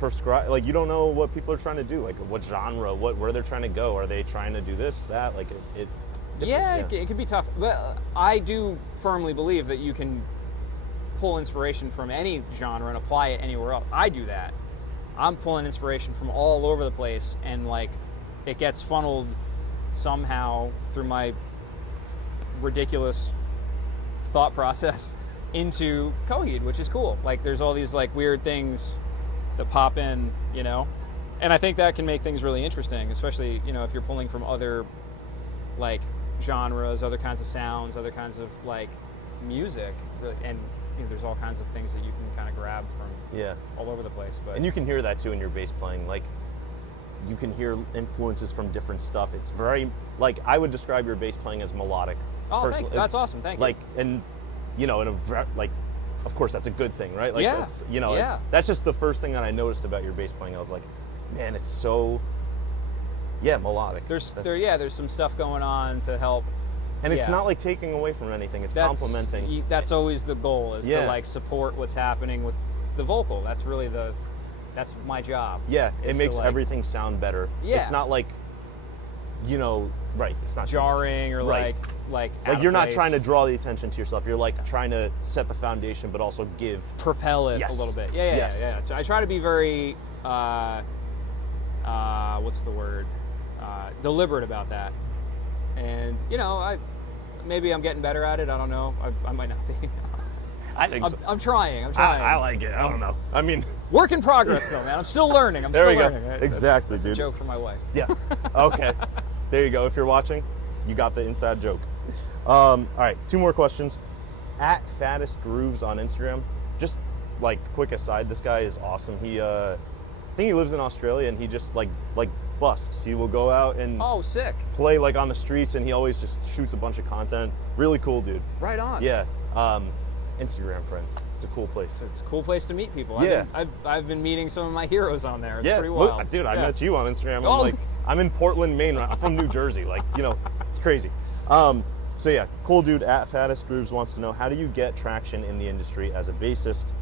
prescribe. Like you don't know what people are trying to do. Like what genre, where they're trying to go. Are they trying to do this, that? Like it. It can be tough. But I do firmly believe that you can pull inspiration from any genre and apply it anywhere else. I do that. I'm pulling inspiration from all over the place, and like it gets funneled somehow through my ridiculous thought process into Coheed, which is cool. Like there's all these like weird things that pop in, and I think that can make things really interesting, especially if you're pulling from other like genres, other kinds of sounds, other kinds of like music, and there's all kinds of things that you can kind of grab from all over the place. But and you can hear that too in your bass playing. Like you can hear influences from different stuff. It's very, like, I would describe your bass playing as melodic. Oh, that's awesome. Thank you. Like, and of course that's a good thing, right? Like, that's, that's just the first thing that I noticed about your bass playing. I was like, man, it's so, melodic. There's some stuff going on to help. And it's not like taking away from anything. It's complementing. That's always the goal, is to like support what's happening with the vocal. That's really that's my job. Yeah, it makes everything sound better. Yeah. It's not like, you know, right, it's not jarring or Right. like like you're not trying to to draw the attention to yourself. You're like trying to set the foundation, but also give. propel it Yes. a little bit. Yeah. I try to be very what's the word? Deliberate about that. And you know, maybe I'm getting better at it. I don't know. I might not be. I think so. I'm trying. I like it. I don't know. I mean, Work in progress, though, man. I'm still learning. I'm there still we go. learning. Right? Exactly, That's dude. a joke for my wife. Yeah. Okay. There you go. If you're watching, you got the inside joke. All right. 2 more questions. At Fattest Grooves on Instagram. Just like quick aside, this guy is awesome. He, I think he lives in Australia, and he just like busks. He will go out and Oh, sick. play like on the streets, and he always just shoots a bunch of content. Really cool, dude. Right on. Yeah. Instagram friends. It's a cool place. It's a cool place to meet people. Yeah. I've been meeting some of my heroes on there. It's Yeah, pretty look, wild. dude, I Yeah. met you on Instagram. I'm Oh. like, I'm in Portland, Maine. I'm from New Jersey. Like, you know, it's crazy. So yeah, cool dude at Fattest Grooves wants to know, how do you get traction in the industry as a bassist?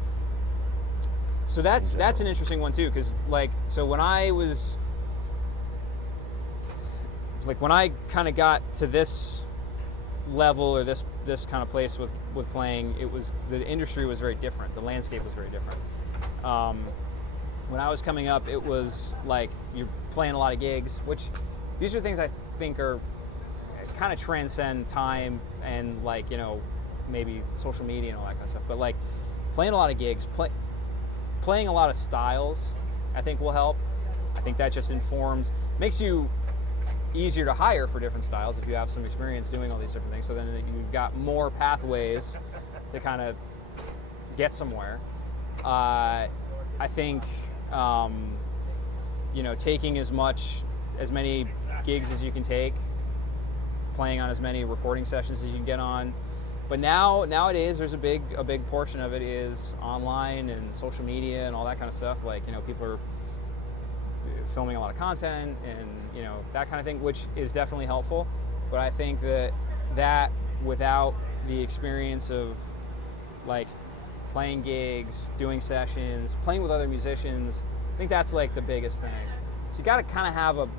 So that's an interesting one too, because so when I kind of got to this level or this kind of place with playing, the industry was very different. The landscape was very different. When I was coming up, it was like you're playing a lot of gigs, which these are things I think are kind of transcend time and maybe social media and all that kind of stuff. But like playing a lot of gigs, playing a lot of styles, I think will help. I think that just makes you easier to hire for different styles if you have some experience doing all these different things. So then you've got more pathways to kind of get somewhere. I think taking as many gigs as you can take, playing on as many recording sessions as you can get on. But nowadays, there's a big portion of it is online and social media and all that kind of stuff. People are filming a lot of content and that kind of thing, which is definitely helpful. But I think that without the experience of playing gigs, doing sessions, playing with other musicians, I think that's the biggest thing. So you got to kind of have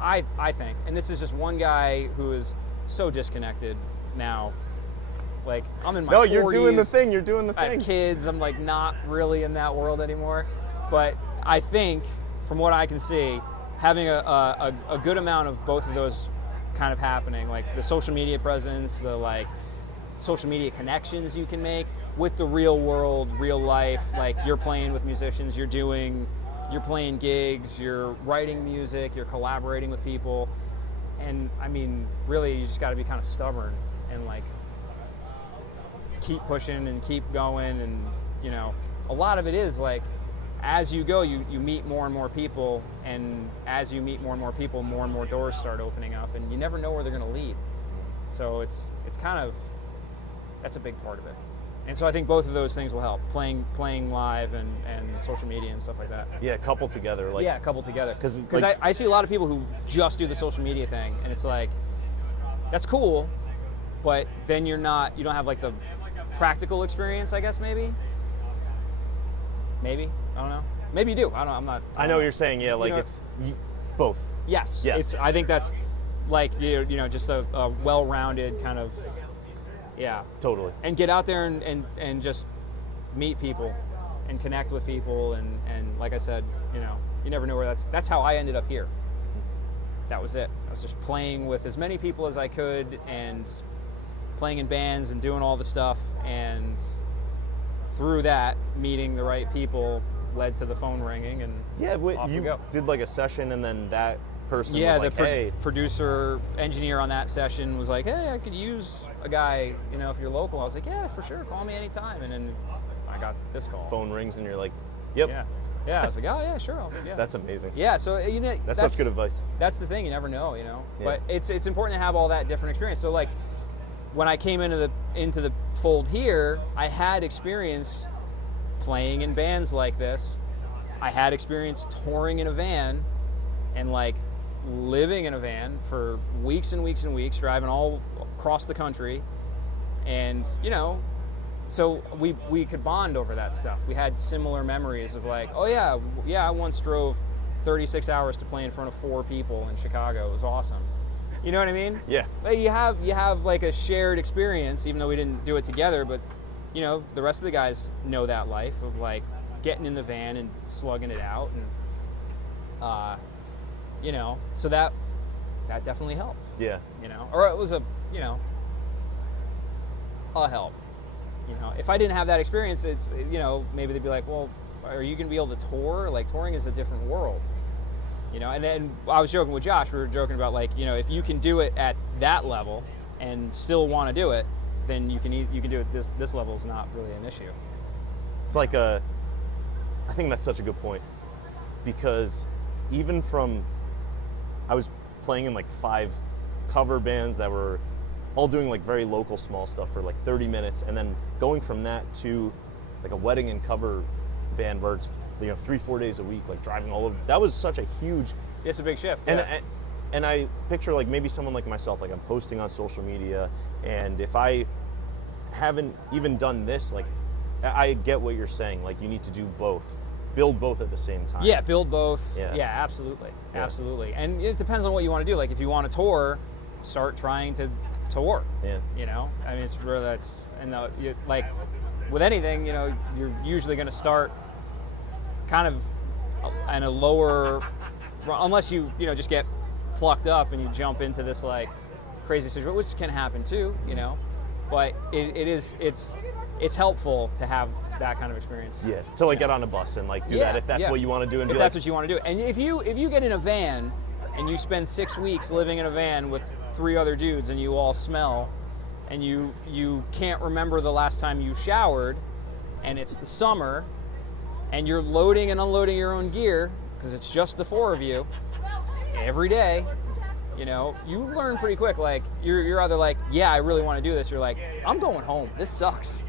I think, and this is just one guy who is so disconnected now. I'm in my 40s. No, you're doing the thing. You're doing the thing. I have kids. I'm not really in that world anymore. But I think, from what I can see, having a good amount of both of those kind of happening, the social media presence, the social media connections you can make with the real world, real life. You're playing with musicians, you're playing gigs, you're writing music, you're collaborating with people. And I mean, really, you just got to be kind of stubborn and keep pushing and keep going. And a lot of it is as you go, you meet more and more people, and as you meet more and more doors start opening up, and you never know where they're going to lead. So it's kind of, that's a big part of it. And so I think both of those things will help, playing live and social media and stuff like that. Yeah, coupled together. Coupled together. Because like, I see a lot of people who just do the social media thing, and it's that's cool, but then you don't have the practical experience, I guess, maybe, I don't know. Maybe you do. I know what you're saying. Yeah, it's both. Yes. Yes. I think that's just a well-rounded kind of, yeah. Totally. And get out there and just meet people and connect with people, and like I said, you never know where that's how I ended up here. That was it. I was just playing with as many people as I could and playing in bands and doing all the stuff, and through that, meeting the right people led to the phone ringing, and off you we go. did a session, and then that person was the producer engineer on that session was like, hey, I could use a guy, if you're local. I was like, yeah, for sure, call me anytime. And then I got this call. Phone rings, and you're like, yep. Yeah, I was like, oh yeah, sure. Yeah. That's amazing. Yeah, so that's such good advice. That's the thing, you never know, Yeah. But it's important to have all that different experience. So when I came into the fold here, I had experience playing in bands like this. I had experience touring in a van and living in a van for weeks and weeks and weeks, driving all across the country. And, so we could bond over that stuff. We had similar memories of oh yeah, I once drove 36 hours to play in front of 4 people in Chicago. It was awesome. You know what I mean? Yeah. But you have like a shared experience, even though we didn't do it together, but you know, the rest of the guys know that life of like getting in the van and slugging it out, and you know, so that definitely helped. Yeah. You know, or it was a help. You know, if I didn't have that experience, it's, you know, maybe they'd be like, well, are you going to be able to tour? Like, touring is a different world. You know, and then I was joking with Josh. We were joking about, like, you know, if you can do it at that level and still want to do it, then you can do it. This level is not really an issue. It's like I think that's such a good point, because even from, I was playing in like 5 cover bands that were all doing like very local small stuff for like 30 minutes, and then going from that to like a wedding and cover band where it's, you know, 3-4 days a week, like driving all over. That was such a huge. It's a big shift. And yeah. and I picture like maybe someone like myself, like I'm posting on social media, and if I haven't even done this, like I get what you're saying. Like you need to do both, build both at the same time. Yeah, build both. Yeah. Yeah, absolutely, Yeah. absolutely. And it depends on what you want to do. Like if you want to tour, start trying to tour. Yeah. You know, I mean, it's really like with anything, you know, you're usually going to start kind of in a lower, unless you know, just get plucked up and you jump into this like crazy situation, which can happen too, you know. But it's helpful to have that kind of experience. Yeah. To like get on a bus and like do that if that's what you want to do, and if be that's like, what you want to do. And if you get in a van and you spend 6 weeks living in a van with 3 other dudes and you all smell, and you can't remember the last time you showered, and it's the summer, and you're loading and unloading your own gear because it's just the 4 of you every day, you know, you learn pretty quick. Like you're either like, yeah, I really want to do this. You're like, I'm going home. This sucks.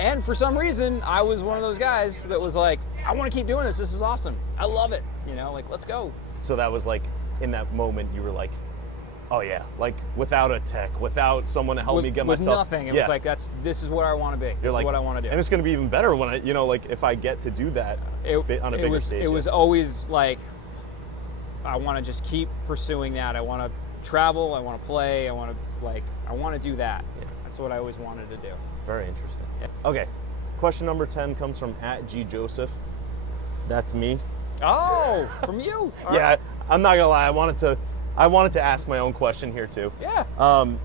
And for some reason, I was one of those guys that was like, I want to keep doing this. This is awesome. I love it. You know, like, let's go. So that was like, in that moment, you were like, oh yeah, like without a tech, without someone to help me get myself. With nothing. It was like, this is what I want to be. This is what I want to do. And it's going to be even better when I, you know, like if I get to do that on a bigger stage. It was always like, I want to just keep pursuing that. I want to travel. I want to play. I want to do that. Yeah. That's what I always wanted to do. Very interesting. Yeah. Okay, question number 10 comes from @GJoseph. That's me. Oh, from you. Yeah, I'm not gonna lie. I wanted to ask my own question here too. Yeah.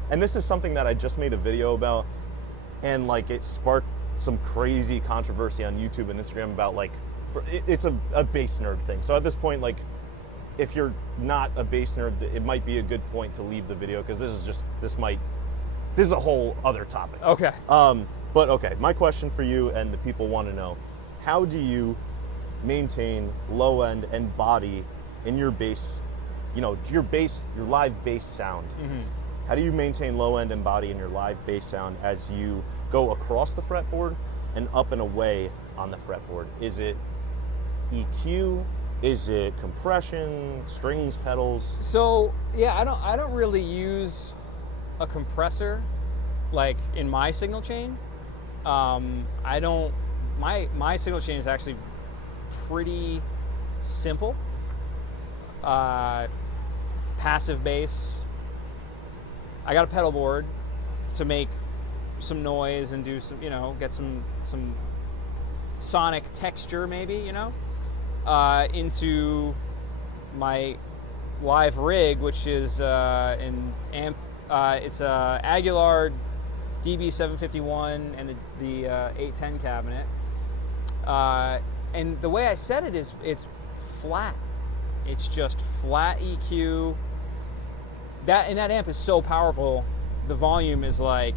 And this is something that I just made a video about, and like it sparked some crazy controversy on YouTube and Instagram about like, it's a bass nerd thing. So at this point, like, if you're not a bass nerd, it might be a good point to leave the video, because this is a whole other topic. Okay. But okay, my question for you and the people want to know, how do you maintain low end and body in your bass, you know, your live bass sound? Mm-hmm. How do you maintain low end and body in your live bass sound as you go across the fretboard and up and away on the fretboard? Is it EQ? Is it compression, strings, pedals? So yeah, I don't really use a compressor like in my signal chain. I don't. My signal chain is actually pretty simple. Passive bass. I got a pedal board to make some noise and do some, you know, get some sonic texture maybe, you know, into my live rig, which is an amp. It's a Aguilar DB751 and the 810 cabinet. And the way I set it is it's flat. It's just flat EQ. That amp is so powerful. The volume is like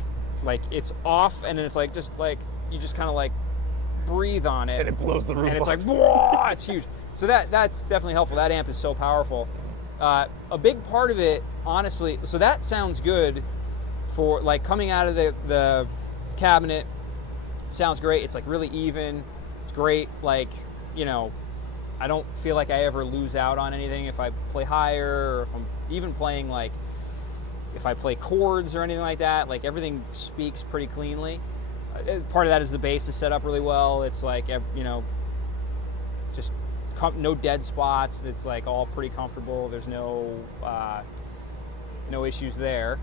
it's off, and then it's like just like you just kind of like breathe on it, And it blows the roof and it's off. like, whoa, it's huge. So that's definitely helpful. That amp is so powerful. A big part of it, honestly, so that sounds good for like coming out of the cabinet. Sounds great. It's like really even. It's great. Like, you know, I don't feel like I ever lose out on anything if I play higher, or if I'm even playing like, if I play chords or anything like that. Like everything speaks pretty cleanly. Part of that is the bass is set up really well. It's like, you know, just no dead spots. It's like all pretty comfortable. There's no issues there.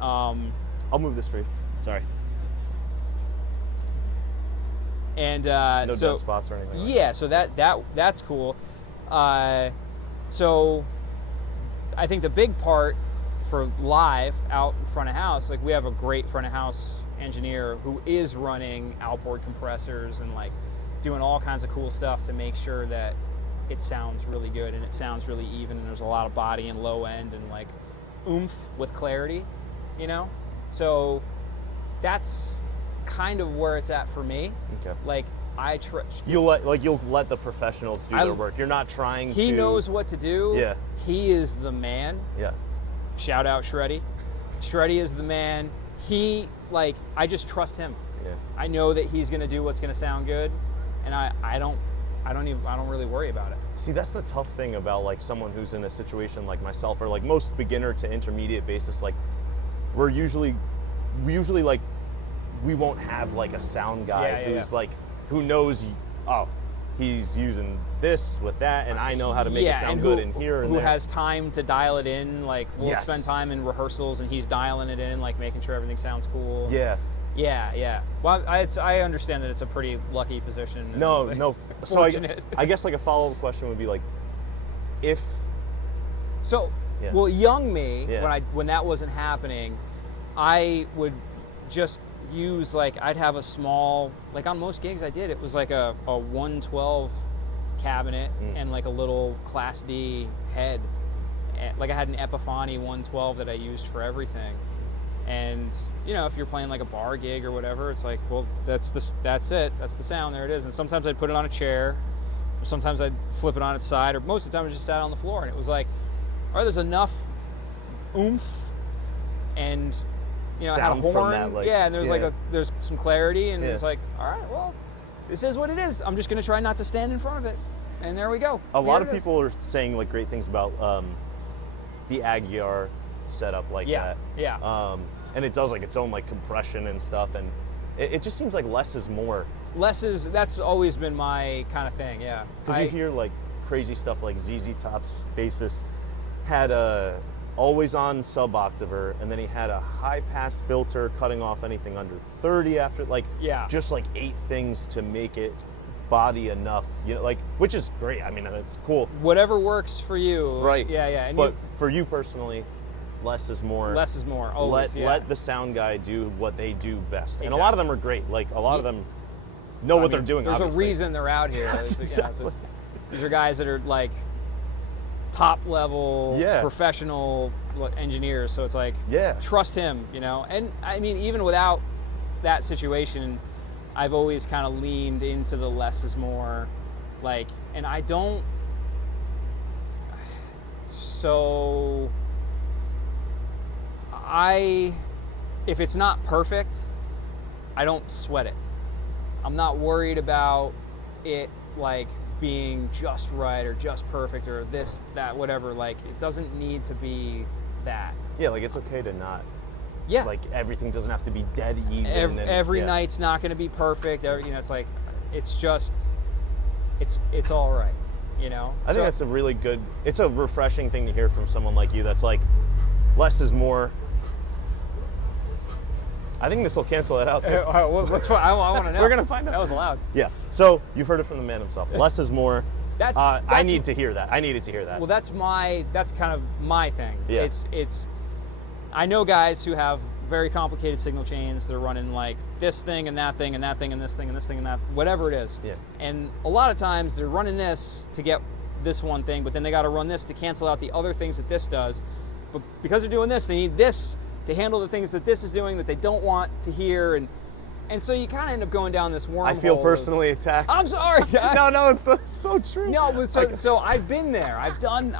I'll move this for you. Sorry. And No so dead spots or anything. yeah, so that's cool. So I think the big part for live out in front of house, like we have a great front of house engineer who is running outboard compressors and like doing all kinds of cool stuff to make sure that it sounds really good and it sounds really even, and there's a lot of body and low end and like oomph with clarity, you know? So that's kind of where it's at for me. Okay. Like I trust. You'll let the professionals do their work. You're not trying to. He knows what to do. Yeah. He is the man. Yeah. Shout out Shreddy. Shreddy is the man. I just trust him. Yeah. I know that he's gonna do what's gonna sound good, and I don't really worry about it. See, that's the tough thing about like someone who's in a situation like myself, or like most beginner to intermediate basis. Like, we usually like, we won't have like a sound guy who's like, who knows, oh, he's using this with that, and I know how to make it sound good in here and who there. has time to dial it in. Like, we'll spend time in rehearsals, and he's dialing it in, like making sure everything sounds cool. Yeah. Yeah. Well, I understand that it's a pretty lucky position. No. Fortunate. So I guess like a follow-up question would be like, if. So, Yeah. well, young me, Yeah. when that wasn't happening, I would just use like, I'd have a small, like on most gigs I did, it was like a 112 cabinet and like a little Class D head. Like I had an Epiphany 112 that I used for everything. And you know, if you're playing like a bar gig or whatever, it's like, well, that's it. That's the sound. There it is. And sometimes I'd put it on a chair, or sometimes I'd flip it on its side, or most of the time I just sat on the floor. And it was like, all right, there's enough oomph, and you know, I had a Sound from horn. that, like, and there's there's some clarity, and it's Yeah. like, all right, well, this is what it is. I'm just gonna try not to stand in front of it, and there we go. A lot of Here it is. people are saying like great things about the Aguiar setup like that. Yeah. And it does like its own like compression and stuff, and it just seems like less is more. That's always been my kind of thing, yeah. Because you hear like crazy stuff like ZZ Top's bassist had a always on sub-octaver, and then he had a high pass filter cutting off anything under 30 after, like just like 8 things to make it body enough, you know, like, which is great. I mean, it's cool. Whatever works for you. Right. Yeah. And but for you personally, less is more. Less is more. Always, let the sound guy do what they do best. And a lot of them are great. Like, a lot of them know what they're doing, There's obviously. a reason they're out here. Yes, exactly. These are guys that are like top level professional engineers. So it's like, trust him, you know? And I mean, even without that situation, I've always kind of leaned into the less is more, like, and I don't, if it's not perfect, I don't sweat it. I'm not worried about it like being just right or just perfect or this, that, whatever. Like, it doesn't need to be that. Yeah, like, it's okay to not. Yeah. Like, everything doesn't have to be dead even. Every night's not going to be perfect. You know, it's like, it's just, it's all right, you know? I think that's a really good, it's a refreshing thing to hear from someone like you that's like, less is more. I think this will cancel it out too. I want to know. We're going to find out. That was loud. Yeah. So, you've heard it from the man himself. Less is more. That's I need to hear that. I needed to hear that. Well, that's kind of my thing. Yeah. It's I know guys who have very complicated signal chains. They're running like this thing and that thing and that thing and this thing and this thing and that, whatever it is. Yeah. And a lot of times they're running this to get this one thing, but then they got to run this to cancel out the other things that this does. But because they're doing this, they need this to handle the things that this is doing that they don't want to hear, and so you kind of end up going down this wormhole. I feel personally attacked. I'm sorry. No, it's so true. No, but so I've been there. I've done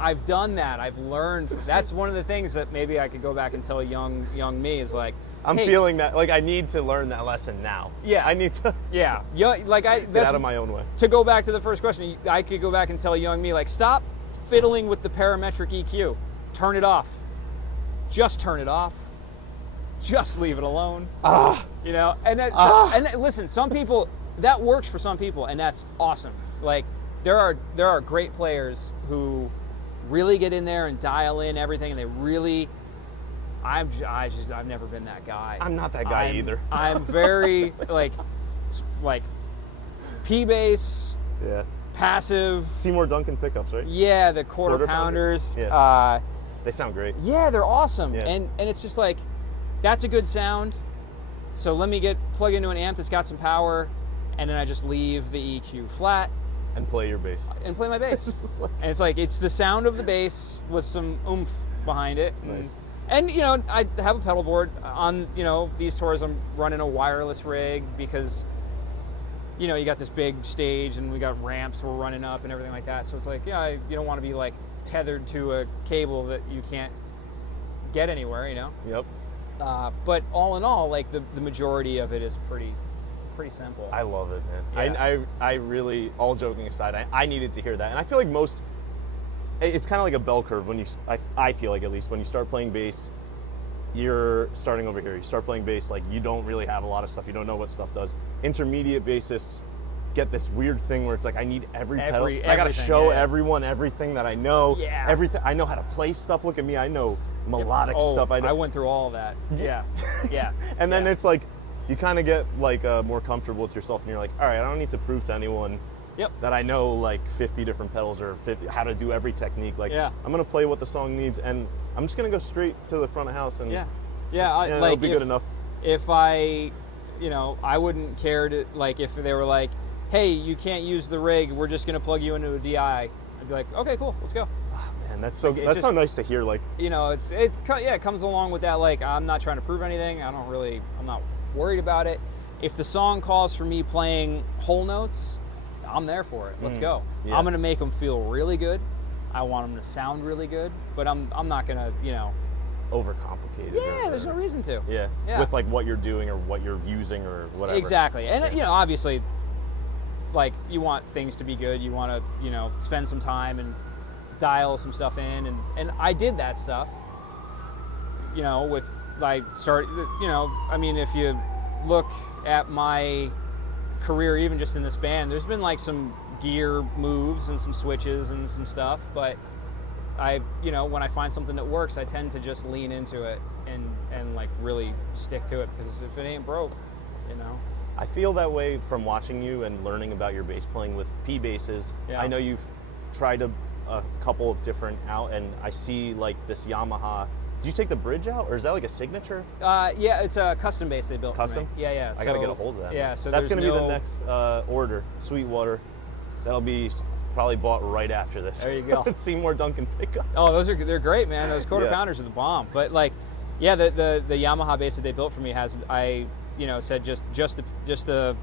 that. I've learned. That's one of the things that maybe I could go back and tell young me is like, I'm feeling that, like, I need to learn that lesson now. Yeah. I need to like get out of my own way. To go back to the first question, I could go back and tell young me, like, stop fiddling with the parametric EQ. Turn it off. Just turn it off. Just leave it alone. You know, and listen, some people, that works for some people, and that's awesome. Like, there are great players who really get in there and dial in everything, and they really. I've never been that guy. I'm not that guy either. I'm very like P bass. Yeah. Passive. Seymour Duncan pickups, right? Yeah, the quarter pounders. Yeah. They sound great. Yeah, they're awesome. Yeah. And it's just like, that's a good sound. So let me plug into an amp that's got some power, and then I just leave the EQ flat. And play your bass. And play my bass. And it's like, it's the sound of the bass with some oomph behind it. Nice. And you know, I have a pedal board on, you know, these tours. I'm running a wireless rig because, you know, you got this big stage and we got ramps we're running up and everything like that. So it's like, yeah, you don't want to be like tethered to a cable that you can't get anywhere, you know? Yep. But all in all, like the majority of it is pretty simple. I love it, man. Yeah. I really, all joking aside, I needed to hear that. And I feel like it's kind of like a bell curve when I feel like, at least, when you start playing bass, you're starting over here. You start playing bass, like, you don't really have a lot of stuff. You don't know what stuff does. Intermediate bassists get this weird thing where it's like, I need every pedal. I gotta show everyone everything that I know. Yeah. Everything. I know how to play stuff. Look at me. I know melodic stuff. I went through all of that. Yeah. Yeah. And then it's like, you kind of get like more comfortable with yourself, and you're like, all right, I don't need to prove to anyone that I know like 50 different pedals or how to do every technique. Like, I'm gonna play what the song needs, and I'm just gonna go straight to the front of house, and it'll be good enough. If I wouldn't care to, like, if they were like, hey, you can't use the rig, we're just gonna plug you into a DI. I'd be like, okay, cool, let's go. Oh, man, that's so nice to hear. Like, you know, it comes along with that. Like, I'm not trying to prove anything. I'm not worried about it. If the song calls for me playing whole notes, I'm there for it. Let's go. Yeah. I'm gonna make them feel really good. I want them to sound really good, but I'm not gonna, overcomplicate it. Yeah, there's no reason to. Yeah. With like what you're doing or what you're using or whatever. Exactly. And obviously, like, you want things to be good. You want to, spend some time and dial some stuff in, and I did that stuff. With if you look at my career, even just in this band, there's been like some gear moves and some switches and some stuff, but when I find something that works, I tend to just lean into it and like really stick to it, because if it ain't broke, I feel that way from watching you and learning about your bass playing with P basses. Yeah. I know you've tried a couple of different out, and I see like this Yamaha. Did you take the bridge out, or is that like a signature? Yeah, it's a custom bass they built Custom? for me. Yeah. I gotta get a hold of that. Yeah, so that's gonna be the next order, Sweetwater. That'll be probably bought right after this. There you go. Seymour Duncan pickups. Oh, they're great, man. Those quarter pounders are the bomb. But like, yeah, the Yamaha bass that they built for me has, said just the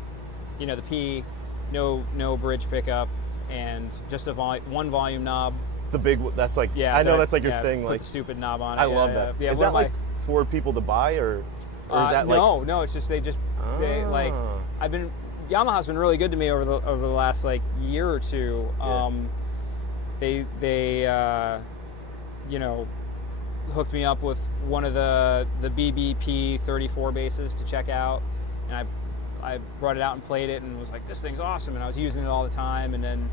the P, no bridge pickup, and just one volume knob. The big, that's like, I know that's like your thing. Put like the stupid knob on it. I love that. Yeah, is that like for people to buy, or is that like? No, it's just they like, Yamaha's been really good to me over the last like year or two. They hooked me up with one of the BBP 34 basses to check out, and I brought it out and played it and was like, this thing's awesome, and I was using it all the time. And then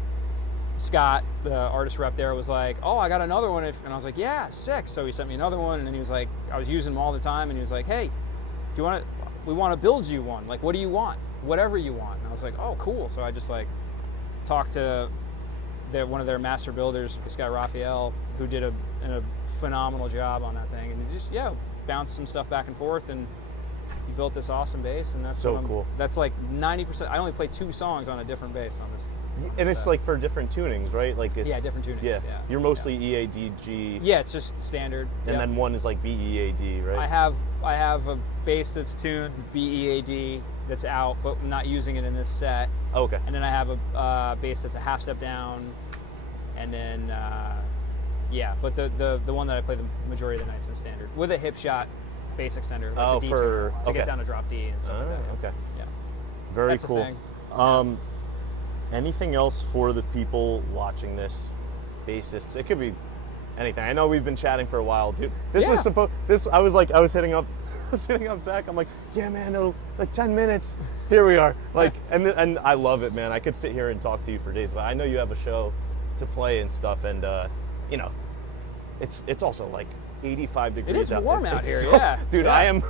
Scott, the artist rep there, was like, oh, I got another one, and I was like, yeah, sick. So he sent me another one, and then he was like, I was using them all the time, and he was like, hey, we want to build you one. Like, what do you want? Whatever you want. And I was like, oh, cool. So I just like talked to one of their master builders, this guy Raphael, who did a phenomenal job on that thing, and he just bounced some stuff back and forth, and he built this awesome bass. And that's so cool. That's like 90%. I only play 2 songs on a different bass on this. And it's like for different tunings, right? Like it's, different tunings. Yeah. You're mostly EADG. Yeah, it's just standard. And then one is like BEAD, right? I have a bass that's tuned BEAD that's out, but I'm not using it in this set. Oh, okay. And then I have a bass that's a half step down, and then but the one that I play the majority of the nights in standard with a hip shot bass extender, like the D tuner, to get down to drop D and stuff like that. Okay. Yeah. Very that's cool. A thing. Anything else for the people watching this? Bassists. It could be anything. I know we've been chatting for a while, dude. I was hitting up was hitting up Zach. I'm like, yeah, man, it'll like 10 minutes. Here we are. Like, and I love it, man. I could sit here and talk to you for days, but I know you have a show to play and stuff, and you know, it's also like 85 degrees. It is warm out here, so, yeah. Dude, yeah. I am.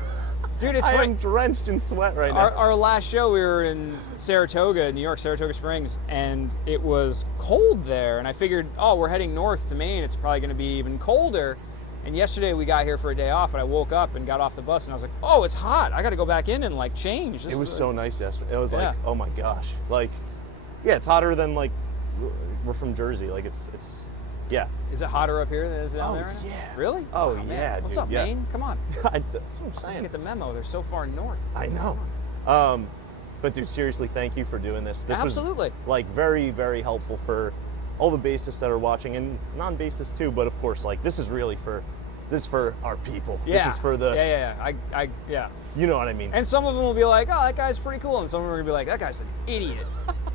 Dude, it's I funny. am drenched in sweat right now. Our last show, we were in Saratoga, New York, Saratoga Springs, and it was cold there. And I figured, oh, we're heading north to Maine. It's probably going to be even colder. And yesterday we got here for a day off, and I woke up and got off the bus, and I was like, oh, it's hot. I got to go back in and like change. It was so nice yesterday. It was like, oh my gosh. Like, yeah, it's hotter than like, we're from Jersey. Like it's yeah. Is it hotter up here than it is down there? Right now? Yeah. Really? Oh, man. yeah, What's dude, up, yeah. Maine? Come on. That's what I'm I saying. get the memo. They're so far north. I know. But dude, seriously, thank you for doing this. This Absolutely. was like very, very helpful for all the bassists that are watching and non-bassists too. But of course, like this is for our people. Yeah. This is for the. Yeah. You know what I mean? And some of them will be like, oh, that guy's pretty cool. And some of them will be like, that guy's an idiot.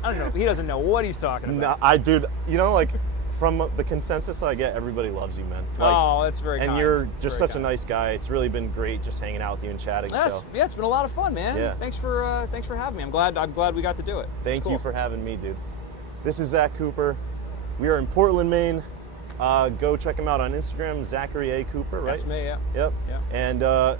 I don't know. He doesn't know what he's talking about. No, dude, you know, like from the consensus I get, everybody loves you, man. Like, oh, that's very kind. and you're That's just very such a kind. nice guy. It's really been great just hanging out with you and chatting. So Yeah, it's been a lot of fun, man. Yeah. Thanks for having me. I'm glad we got to do it. thank you for having me, dude. This is Zach Cooper. We are in Portland, Maine. Go check him out on Instagram, Zachary A. Cooper, right? That's me, yeah. Yep. Yeah. And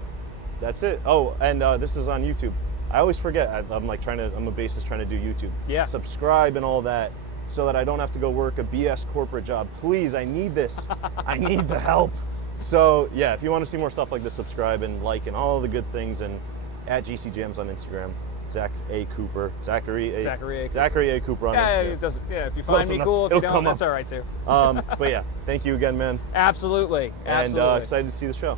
that's it. Oh, and this is on YouTube. I always forget. I'm a bassist trying to do YouTube. Yeah. Subscribe and all that, so that I don't have to go work a BS corporate job. Please, I need this. I need the help. So yeah, if you want to see more stuff like this, subscribe and like and all the good things. And at GC Jams on Instagram, Zach A. Cooper, Zachary A. Cooper on Yeah, Instagram. it doesn't. Yeah, if you find me enough. cool, if you It'll don't, come that's up. all right too. But yeah, thank you again, man. Absolutely. And Absolutely. excited to see the show.